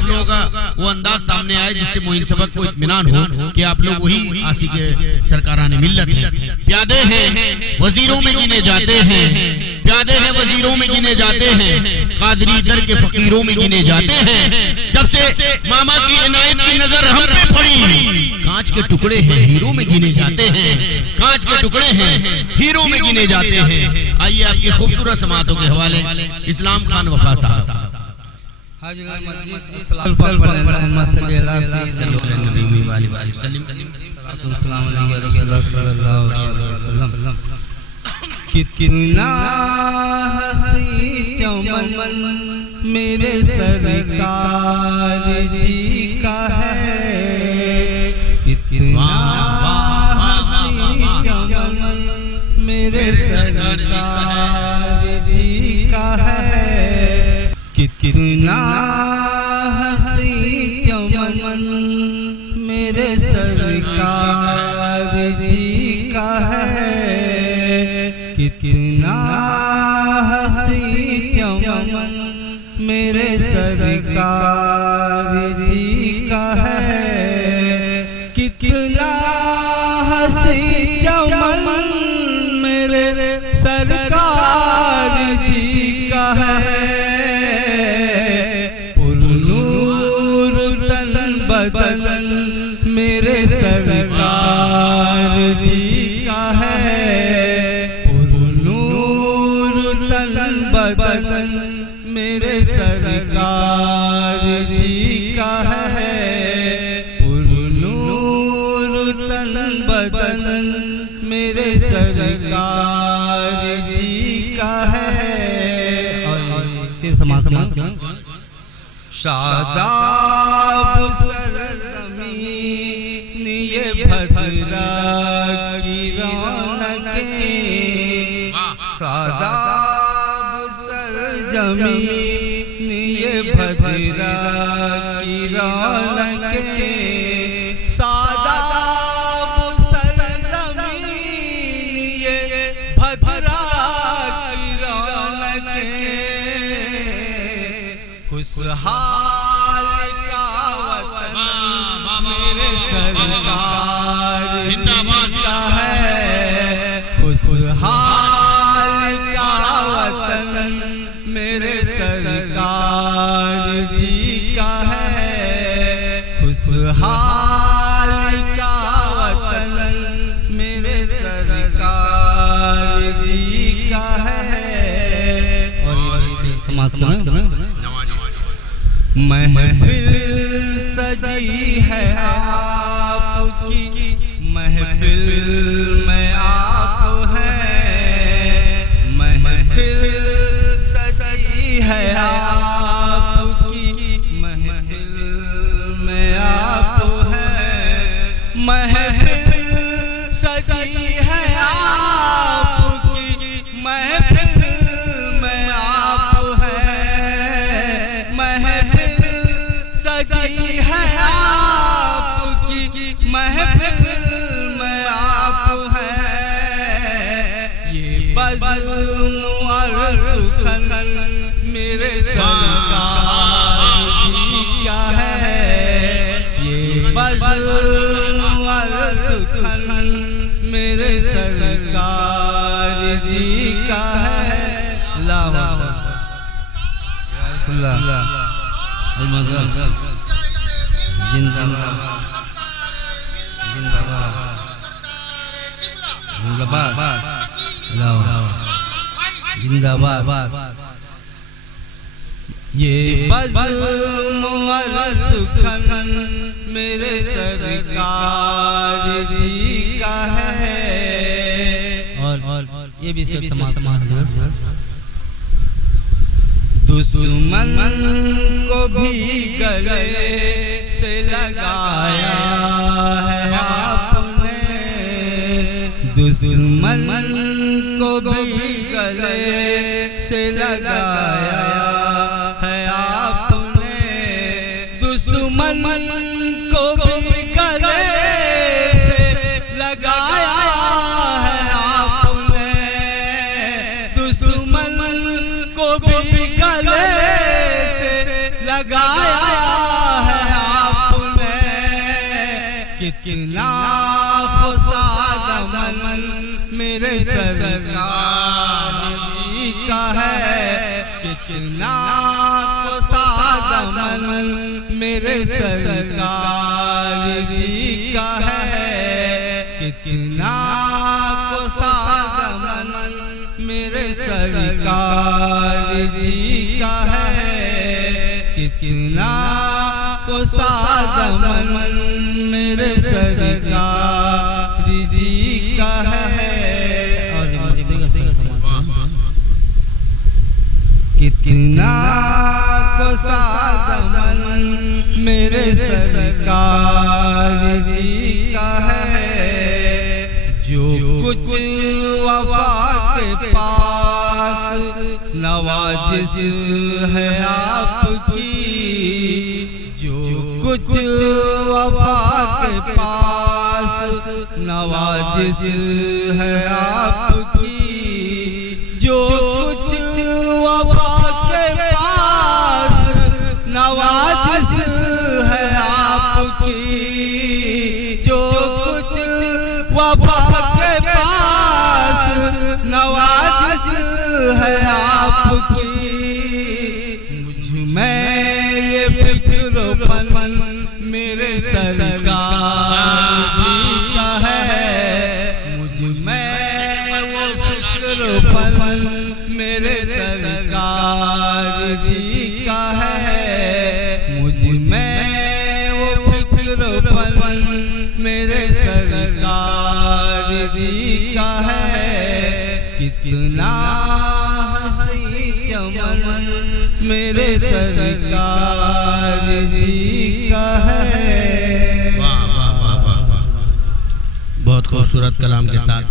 आप लोगों का वो अंदाज सामने आए जिससे मोइन सबक को इत्मीनान हो कि आप लोग वही आशिक सरकाराने मिल्लत हैं। प्यादे हैं वजीरों में गिने जाते हैं, प्यादे हैं वजीरों में गिने जाते हैं, कादरी दर के फकीरों में गिने जाते हैं। जब से मामा की इनायत की नजर हम पे पड़ी, कांच के टुकड़े हैं हीरो में गिने जाते हैं, कांच के टुकड़े हैं हीरो में गिने जाते हैं। आइए आपकी खूबसूरत समातों के हवाले इस्लाम खान वफा साहब। कितना हसी चमन मेरे सरकार जी का है, कितना हसी चमन मेरे सरकार जी का है, कितना हसी चमन मेरे सरकार जी का है, कितना हसी चमन मेरे सरकार जी का है, कितना हसी चमन मेरे सरकार जी का है। पुरनूर तन बदन मेरे सरकार जी का है, पुरनूर तन बदन मेरे सरकार जी का है, पुरनूर तन बदन मेरे सरकार जी का है। और सिर समा शादाब सरज़मीन ये भद्रा की रौनकें, शादाब सरज़मीन ये भद्रा की रौनकें, शादाब सरज़मीन ये भद्रा की रौनकें, खुशहाल का वतन मेरे सरकार का है, खुशहाल का वतन मेरे सरकार जी का है, खुशहाल का वतन मेरे सरकार जी का है। और समाप्त महफिल सजी है आपकी, महफिल में आप हैं, महफिल सजी है आपकी, महफिल में आप हैं, महफिल सजी है आपकी, महफिल में आप हैं, महफिल सजी है आपकी, महफिल में आप हैं। ये बज़्म और सुखन मेरे सरकार जी क्या है, ये बज़्म और सुखन मेरे सरकार जी का है। जिंदाबाद जिंदाबाद जिंदाबाद। ये बज़्म और सुखन मेरे सरकार जी का है। और ये भी दुश्मन को भी गले से लगाया है आपने, दुश्मन को भी गले से लगाया है आपने, दुश्मन को भी गले से लगाया है आपने, दुश्मन को भी गले से लगाया कितना खुशादमन मेरे सरकार जी का है, कितना खुशादमन मेरे सरकार जी का है, कितना खुशादमन मेरे सरकार जी का है, कितना खुशादमन मेरे सरकार जी का है। और कितना खुशादमन मेरे सरकार जी का है, जो कुछ वफा के पास नवाजिश है आपकी, जो कुछ वफा के पास नवाजिश है आपकी, जो कुछ वफा के पास नवाजिश है आपकी, जो कुछ वफा के पास नवाजिश है आपकी, मुझ में ये फिक्रोपन मेरे सरकार जी का है, मुझ में वो फिक्रोपन मेरे सरकार जी का है, मुझ में वो फिक्रोपन मेरे सरकार जी का है, कितना हंसी चमन मेरे सरकार जी का है। वाह वाह वाह वाह, बहुत खूबसूरत कलाम के साथ